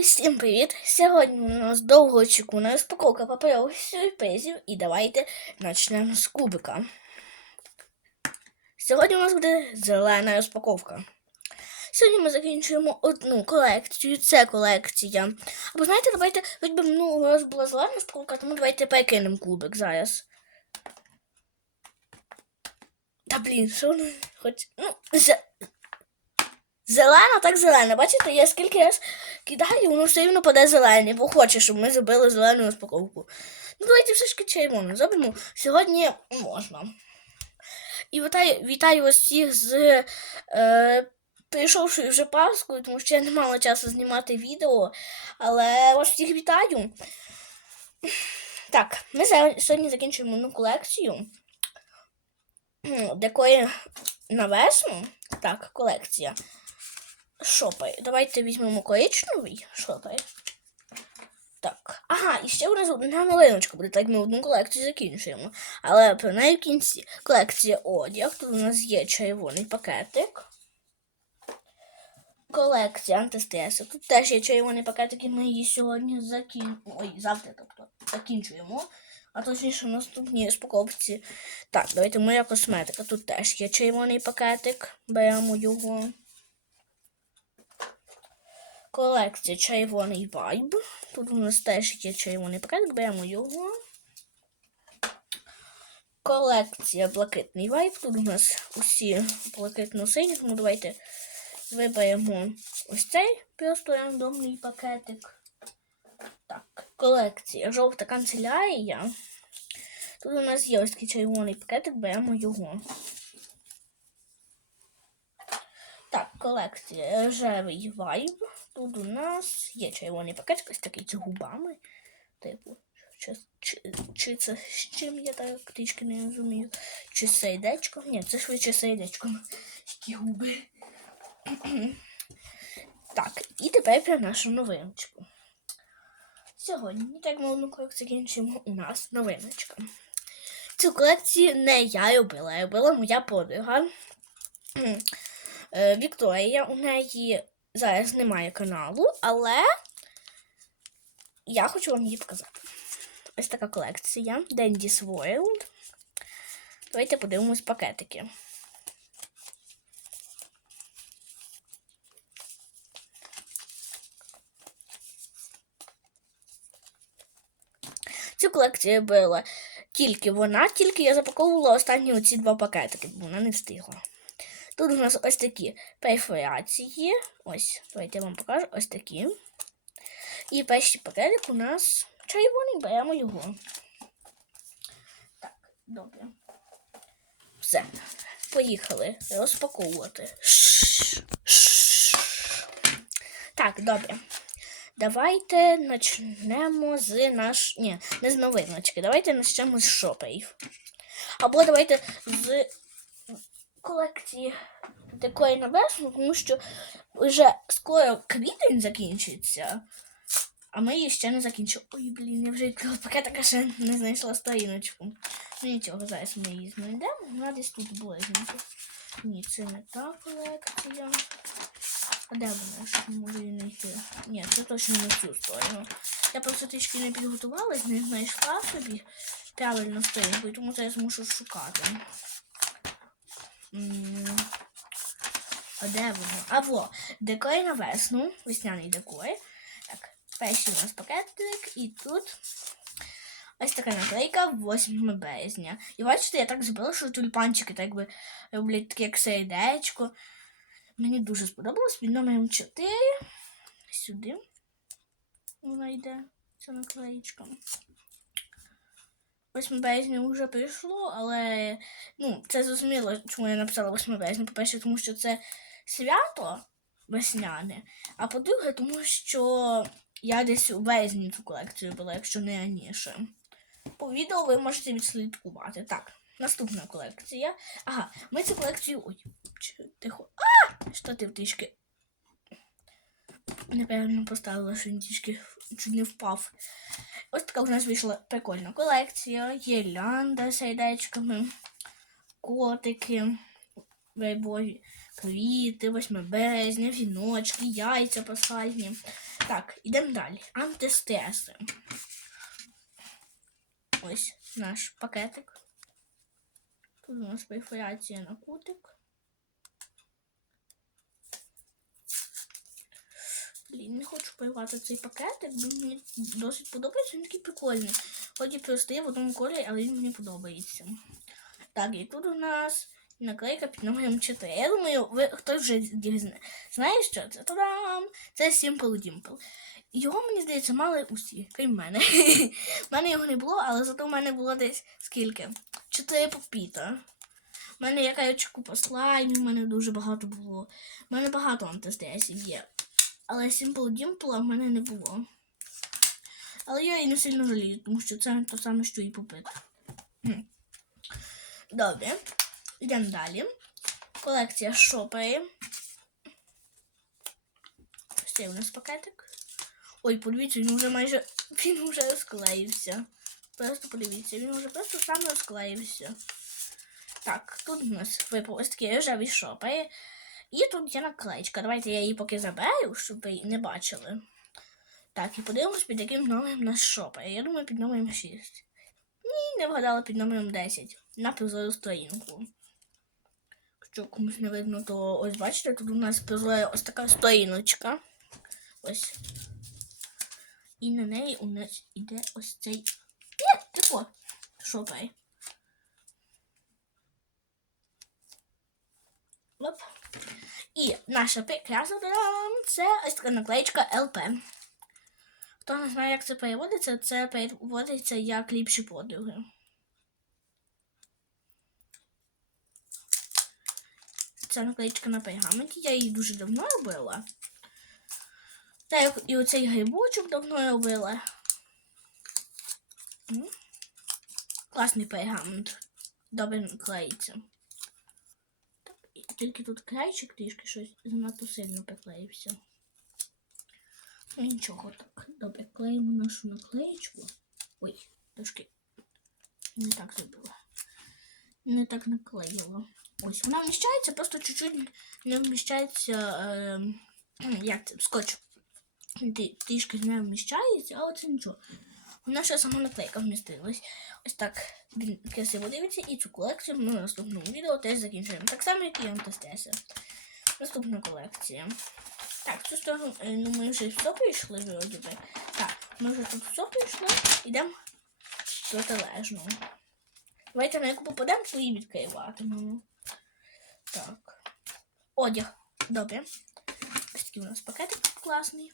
Усім привіт! Сьогодні у нас довгоочікувана розпаковка паперових сюрпризів і давайте почнемо з кубика. Сьогодні у нас буде зелена розпаковка. Сьогодні ми закінчуємо одну колекцію, це колекція. Або знаєте, давайте, хоч би ну, у нас була зелена розпаковка, тому давайте перекинемо кубик зараз. Та блін, що воно хоч. Ну, Зелена, так зелена. Бачите, я скільки раз кидаю, воно все рівно паде зелене, бо хоче, щоб ми зробили зелену розпаковку. Ну, давайте все ж червону зробимо. Сьогодні можна. І вітаю, вітаю вас всіх з е, прийшовшою вже Паскою, тому що я не мала часу знімати відео. Але вас всіх вітаю. Так, ми сьогодні закінчуємо одну колекцію. Декої на весну. Так, колекція. Шопер. Давайте візьмемо коричневий шопер. Так. Ага, і ще у нас одна новиночка буде, так ми одну колекцію закінчуємо. Але про неї в кінці колекція одяг. Тут у нас є червоний пакетик. Колекція антистресу. Тут теж є червоний пакетик, і ми її сьогодні закін... Ой, завтра, тобто, закінчуємо. А точніше в наступній розпаковці. Так, давайте моя косметика. Тут теж є червоний пакетик. Беремо його. Колекція червоний вайб. Тут у нас теж є червоний пакетик, беремо його. Колекція блакитний вайб. Тут у нас усі блакитно-сині, тому давайте виберемо ось цей просто рандомний пакетик. Так, колекція жовта канцелярія. Тут у нас є ось такий червоний пакетик, беремо його. Так, колекція рожевий вайб. Тут у нас є червоний пакетик, ось такий з губами. Типу, чи, чи, чи це з чим я так трішки не розумію? Чи з сердечком? Ні, це швидше сердечком. Які губи. так, і тепер про нашу новиночку. Сьогодні, так ми одну колекцію закінчимо, у нас новиночка. Цю колекцію не я робила, а робила моя подруга. Е, Вікторія. У неї зараз немає каналу, але я хочу вам її показати. Ось така колекція Dandy's World. Давайте подивимось пакетики. Цю колекцію була тільки вона, тільки я запаковувала останні оці два пакетики, бо вона не встигла. Тут у нас ось такі перфорації. Ось, давайте я вам покажу ось такі. І перший пакетик у нас червоний, беремо його. Так, добре. Все. Поїхали розпаковувати. Так, добре. Давайте почнемо з наш. Ні, не з новиночки. Давайте почнемо з шоперів. Або давайте з колекції такої на весну, тому що вже скоро квітень закінчиться, а ми її ще не закінчили. Ой, блін, я вже відкрила пакетик, а ще не знайшла сторіночку. Ну нічого, зараз ми її знайдемо. Вона десь тут близенько. Ні, це не та колекція. А де вона? Не можу її знайти? Ні, це точно не цю сторону. Я просто трішки не підготувалась, не знайшла собі правильно сторінку, тому зараз мушу шукати. А де воно? А во, декор на весну, весняний декор. Так, перший у нас пакетик, і тут ось така наклейка 8 березня. І бачите, я так зробила, що тюльпанчики так би роблять таке як сердечко. Мені дуже сподобалось під номером 4. Сюди вона йде, ця наклеїчка. 8 березня вже прийшло, але ну, це зрозуміло, чому я написала 8 березня. По-перше, тому що це свято весняне, а по-друге, тому що я десь у березні цю колекцію була, якщо не раніше. По відео ви можете відслідкувати. Так, наступна колекція. Ага, ми цю колекцію. Ой, тихо. А! Штатив трішки. Неправильно поставила, що він трішки чуть не впав. Ось така у нас вийшла прикольна колекція. Гірлянда з сердечками, котики, вейбові, квіти, 8 березня, віночки, яйця пасхальні. Так, ідемо далі. Антистреси. Ось наш пакетик. Тут у нас перфорація на кутик. Блін, не хочу порвати цей пакетик, бо мені досить подобається, він такий прикольний. Хоч і простий в одному кольорі, але він мені подобається. Так, і тут у нас наклейка під номером 4. Я думаю, ви хтось вже зна- знає, що це? Та-дам! Це Simple Dimple. Його, мені здається, мали усі, крім мене. У мене його не було, але зато в мене було десь скільки? Чотири попіта. У мене якась купа слаймів, у мене дуже багато було. У мене багато антистресів є. Але Simple Dimple в мене не було. Але я і не сильно жалію, тому що це те саме, що і попит. Добре. Йдемо далі. Колекція шопери. Цей у нас пакетик. Ой, подивіться, він вже майже він вже розклеївся. Просто подивіться, він вже просто сам розклеївся. Так, тут у нас випав ось рожеві шопери. І тут є наклеечка. Давайте я її поки заберу, щоб ви її не бачили. Так, і подивимось, під яким номером наш шопер. Я думаю, під номером 6. Ні, не вгадала під номером 10. На прозору сторінку. Якщо комусь не видно, то ось бачите, тут у нас прозора ось така сторіночка. Ось. І на неї у нас іде ось цей. Є, тако. Шопер. Оп. І наша прикраса та-дам, це ось така наклеєчка ЛП. Хто не знає, як це переводиться, це переводиться як ліпші подруги. Це наклеєчка на пергаменті, я її дуже давно робила. Та і оцей грибочок давно робила. Класний пергамент. Добре клеїться. Тільки тут крайчик трішки щось занадто сильно приклеївся. Ну нічого так. Добре, клеїмо нашу наклеєчку. Ой, трошки не так зробила. Не так наклеїла. Ось, вона вміщається, просто чуть-чуть не вміщається. Е, як це, скотч. Трі- Трішки не вміщається, але це нічого. Вона ще сама наклейка вмістилась. Ось так красиво дивиться, і цю колекцію ми в наступному відео теж закінчуємо. Так само, як і антистеси. Наступна колекція. Так, цю сторону, е, ну ми вже все прийшли вроді би. Так, ми вже тут все прийшли, йдемо в протилежну. Давайте на яку попадемо, то і відкриватимемо. Так. Одяг. Добре. Ось такий у нас пакетик класний.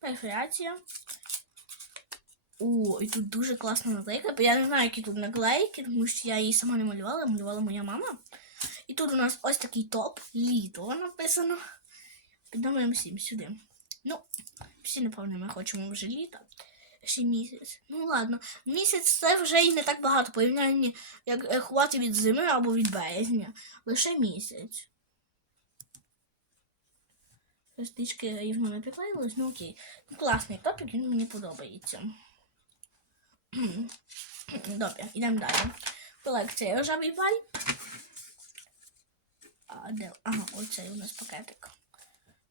Перфорація. О, і тут дуже класна наклейка. Бо я не знаю, які тут наклейки, тому що я її сама не малювала, малювала моя мама. І тут у нас ось такий топ. Літо написано. Під номером 7 сюди. Ну, всі, напевно, ми хочемо вже літо. Ще місяць. Ну ладно, місяць це вже і не так багато порівняння, як рахувати від зими або від березня. Лише місяць. Стички рівно не приклеїлись, ну окей. Класний топік, він мені подобається. Добре, йдемо далі. Колекція рожевий вайп. А де? Ага, оцей у нас пакетик.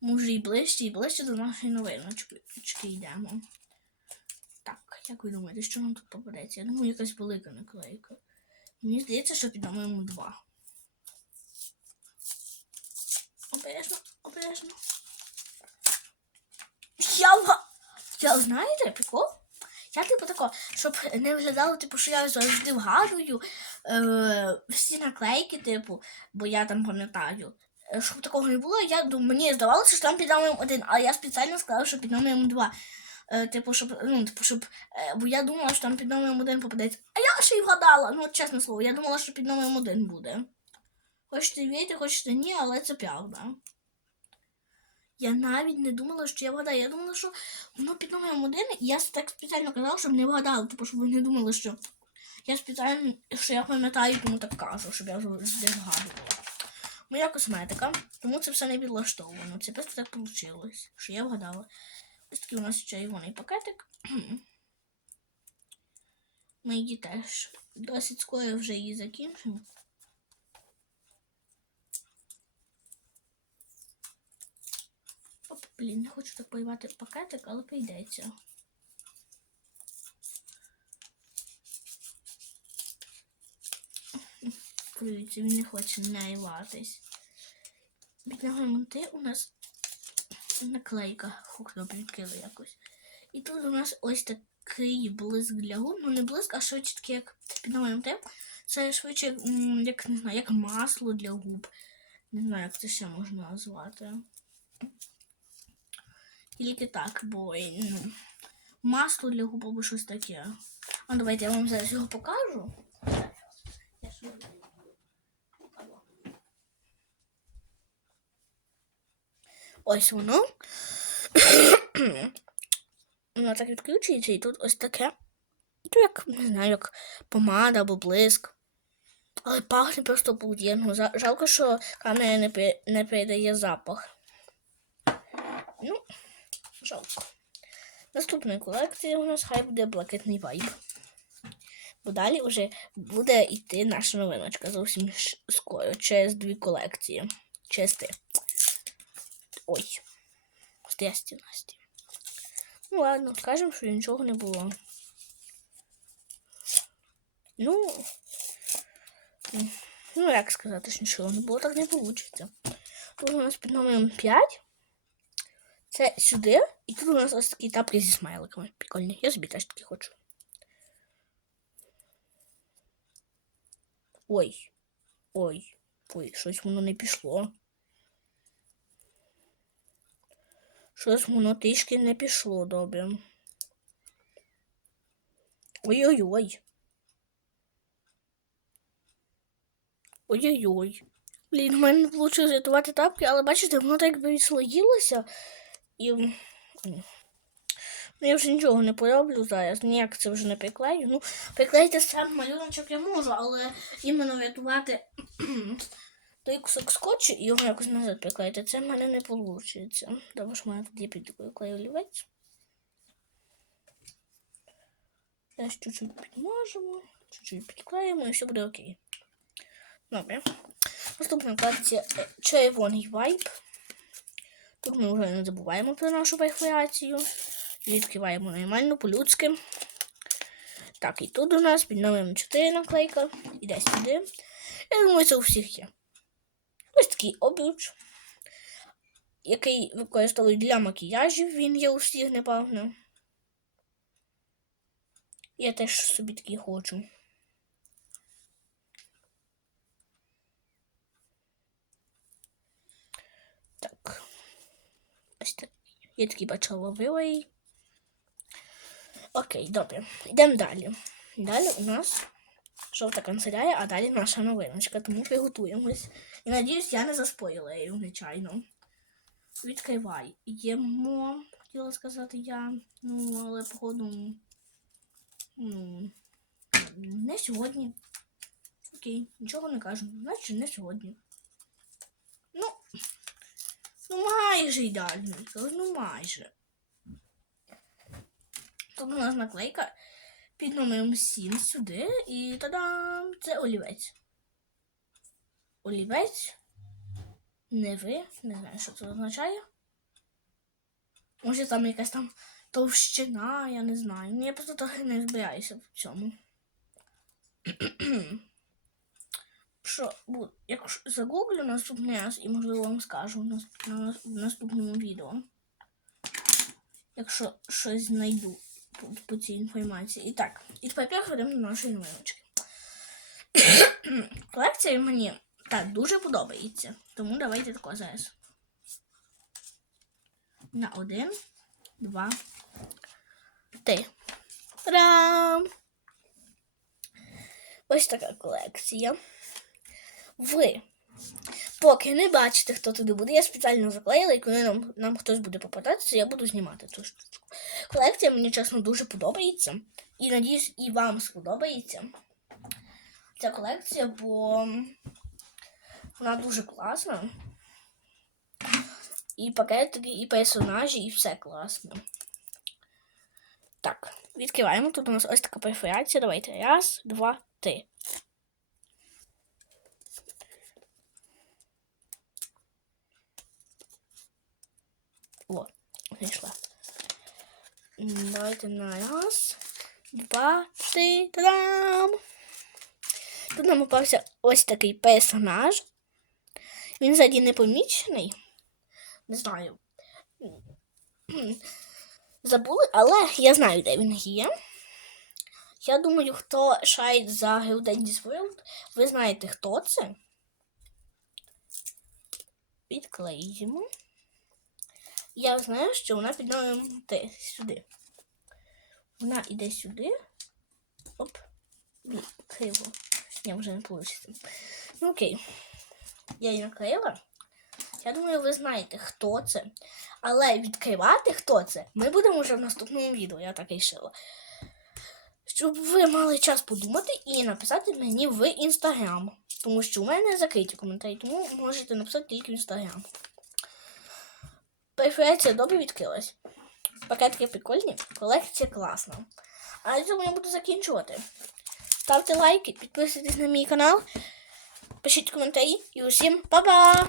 Може і ближче, і ближче до нашої новиночки йдемо. Так, як ви думаєте, що нам тут попадеться? Я думаю, якась велика наклейка. Мені здається, що під номером 2. Обережно, обережно. Я, я знаєте, прикол? Я типу тако, щоб не виглядало, типу, що я завжди вгадую е, всі наклейки, типу, бо я там пам'ятаю. Е, Щоб такого не було, я думаю, мені здавалося, що там під номером один, а я спеціально сказала, що під номером два. Е, типу, щоб, ну, типу, щоб, е, бо я думала, що там під номером один попадеться. А я ще й вгадала, ну, чесне слово, я думала, що під номером один буде. Хочете вірити, хочете ні, але це правда. Я навіть не думала, що я вгадаю. Я думала, що воно під номером один, і я так спеціально казала, щоб не вгадала, типу, щоб ви не думали, що я спеціально, що я пам'ятаю, тому так кажу, щоб я завжди вгадувала. Моя косметика, тому це все не підлаштовано. Це просто так вийшло, що я вгадала. Ось такий у нас червоний пакетик. Ми її теж досить скоро вже її закінчимо. Блін, не хочу так поївати пакетик, але прийдеться. Дивіться, він не хоче наїватись. Під монти у нас наклейка. Хук, добре якось. І тут у нас ось такий блиск для губ. Ну не блиск, а швидше таке, як під монти. Це швидше, як не знаю, як масло для губ. Не знаю, як це ще можна назвати. Тільки так, бо ну, масло для губ або щось таке. А давайте я вам зараз його покажу. Ось воно. Воно так відключується, і тут ось таке. Ну, як, не знаю, як помада або блиск. Але пахне просто обалденно. Жалко, що камера не передає запах. Ну, жалко. Наступна колекція у нас хай буде блакитний вайб. Бо далі вже буде йти наша новиночка зовсім скоро, через дві колекції. Через три. Ой. Здрасте, Настя. Ну ладно, скажемо, що нічого не було. Ну. Ну, як сказати, що нічого не було, так не вийде. Тут у нас під номером 5. Це сюди. І тут у нас ось такі тапки зі смайликами. Прикольні. Я собі теж такі хочу. Ой. Ой. Ой, щось воно не пішло. Щось воно трішки не пішло добре. Ой-ой-ой. Ой-ой-ой. Блін, в мене не вийшло рятувати тапки, але бачите, воно так би відслоїлося. І. Ну, я вже нічого не пороблю зараз. Ніяк це вже не приклею. Ну, приклеїти сам малюночок я можу, але іменно рятувати той кусок скотчу і його якось назад приклеїти. Це в мене не вийде. Тому що в мене тут є підклею олівець. Зараз чуть-чуть підмажемо, чуть-чуть підклеїмо і все буде окей. Добре. Наступна колекція е, червоний вайп. Тут ми вже не забуваємо про нашу перфорацію. Відкриваємо нормально, по-людськи. Так, і тут у нас під номером 4 наклейка. Іде сюди. Я думаю, це у всіх є. Ось такий обруч, який використовують для макіяжів. Він є у всіх, напевно. Я теж собі такий хочу. Так. Так. Я такий бачила ловила Окей, добре. Йдемо далі. Далі у нас жовта канцелярія, а далі наша новиночка, тому приготуємось. І надіюсь, я не заспоїла її нечайно. Відкривай. Їмо, хотіла сказати я. Ну, але походу. Ну, не сьогодні. Окей, нічого не кажу. Значить, не сьогодні. Ну, майже ідеально. Ну майже. Тут у нас наклейка під номером 7 сюди. І та-дам! Це олівець. Олівець. Не ви. Не знаю, що це означає. Може там якась там товщина, я не знаю. Ну, я просто трохи не збираюся в цьому. Що, якщо загуглю наступний раз і можливо вам скажу в наступному відео. Якщо щось знайду по, по цій інформації. І так, і тепер переходимо до нашої новиночки. Колекція мені так дуже подобається. Тому давайте тако зараз. На один, два, три. Та-дам! Ось така колекція. Ви поки не бачите, хто туди буде, я спеціально заклеїла, і коли нам, нам хтось буде попадатися, я буду знімати цю штучку. Колекція мені чесно дуже подобається. І надіюсь, і вам сподобається ця колекція, бо вона дуже класна. І пакетики, і персонажі, і все класно. Так, відкриваємо. Тут у нас ось така перфорація. Давайте. Раз, два, три. О. знайшла. Давайте на раз, два, три, та-дам! Тут нам попався ось такий персонаж. Він ззаді не помічений. Не знаю. Забули, але я знаю, де він є. Я думаю, хто шарить за Dandy's World, ви знаєте, хто це. Відклеїмо. Я знаю, що вона під номером сюди. Вона йде сюди. Оп. Криво. Ні, вже не вийде. Ну окей. Я її наклеїла. Я думаю, ви знаєте, хто це. Але відкривати, хто це, ми будемо вже в наступному відео, я так рішила. Щоб ви мали час подумати і написати мені в інстаграм. Тому що у мене закриті коментарі, тому можете написати тільки в інстаграм. Преференція добре відкрилась. Пакетки прикольні, колекція класна. А на цьому я буду закінчувати. Ставте лайки, підписуйтесь на мій канал, пишіть коментарі і усім па-па!